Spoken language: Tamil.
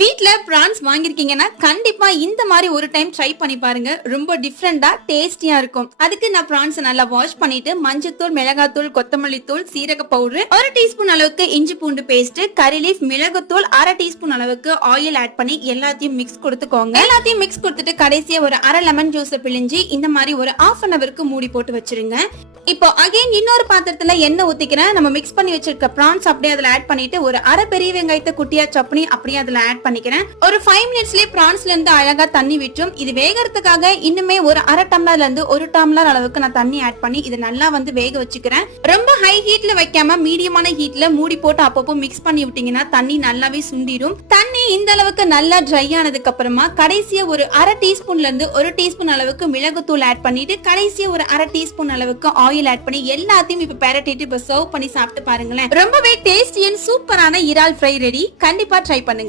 வீட்ல பிரான்ஸ் வாங்கிருக்கீங்கன்னா கண்டிப்பா இந்த மாதிரி ஒரு டைம் ட்ரை பண்ணி பாருங்க. ரொம்ப டிஃப்ரெண்டா டேஸ்டியா இருக்கும். அதுக்கு நான் பிரான்ஸ் நல்லா வாஷ் பண்ணிட்டு மஞ்சத்தூள், மிளகாத்தூள், கொத்தமல்லி தூள், சீரக பவுடர், 1 டீஸ்பூன் அளவுக்கு இஞ்சி பூண்டு பேஸ்ட், கறி லீஃப், மிளகுத்தூள், 1/2 டீஸ்பூன் அளவுக்கு ஆயில் ஆட் பண்ணி எல்லாத்தையும் மிக்ஸ் கொடுத்துக்கோங்க. எல்லாத்தையும் மிக்ஸ் கொடுத்துட்டு கடைசியா ஒரு 1/2 லெமன் ஜூஸ் பிழிஞ்சு இந்த மாதிரி ஒரு 1/2 an hourக்கு மூடி போட்டு வச்சிருங்க. இப்போ அகைன் இன்னொரு பாத்திரத்துல எண்ணெய் ஊத்திக்கிறேன். நம்ம மிக்ஸ் பண்ணி வச்சிருக்க பிரான்ஸ் அப்படியே அதுல ஆட் பண்ணிட்டு ஒரு 1/2 பெரிய வெங்காயத்தை குட்டியா சாப் பண்ணி அப்படியே அதுல ஆட் பண்ணிக்கிறேன். ஒரு 5 மினிட்ஸ்லயே பிரான்ஸ்ல இருந்து அழகா தண்ணி விட்டும். இது வேகறதுக்காக இன்னுமே ஒரு 1/2 டம்ளர்ல இருந்து 1 டம்ளர் அளவுக்கு நான் தண்ணி ஆட் பண்ணி இது நல்லா வேக வச்சுக்கிறேன். ரொம்ப ஹை ஹீட்ல வைக்காம மீடியமான ஹீட்ல மூடி போட்டு அப்பப்போ மிக்ஸ் பண்ணி விட்டீங்கன்னா தண்ணி நல்லாவே சுண்டிடும். தண்ணி இந்த அளவுக்கு நல்லா ட்ரை ஆனதுக்கு அப்புறமா கடைசியா ஒரு 1/2 டீஸ்பூன்ல இருந்து 1 டீஸ்பூன் அளவுக்கு மிளகுத்தூள் ஆட் பண்ணிட்டு கடைசியா ஒரு 1/2 டீஸ்பூன் அளவுக்கு ஆயில் ஆட் பண்ணி எல்லாத்தையும் இப்ப பெரட்டிட்டு இப்ப சர்வ் பண்ணி சாப்பிட்டு பாருங்களேன். ரொம்பவே டேஸ்டி அண்ட் சூப்பரான இறால் ஃப்ரை ரெடி. கண்டிப்பா ட்ரை பண்ணுங்க.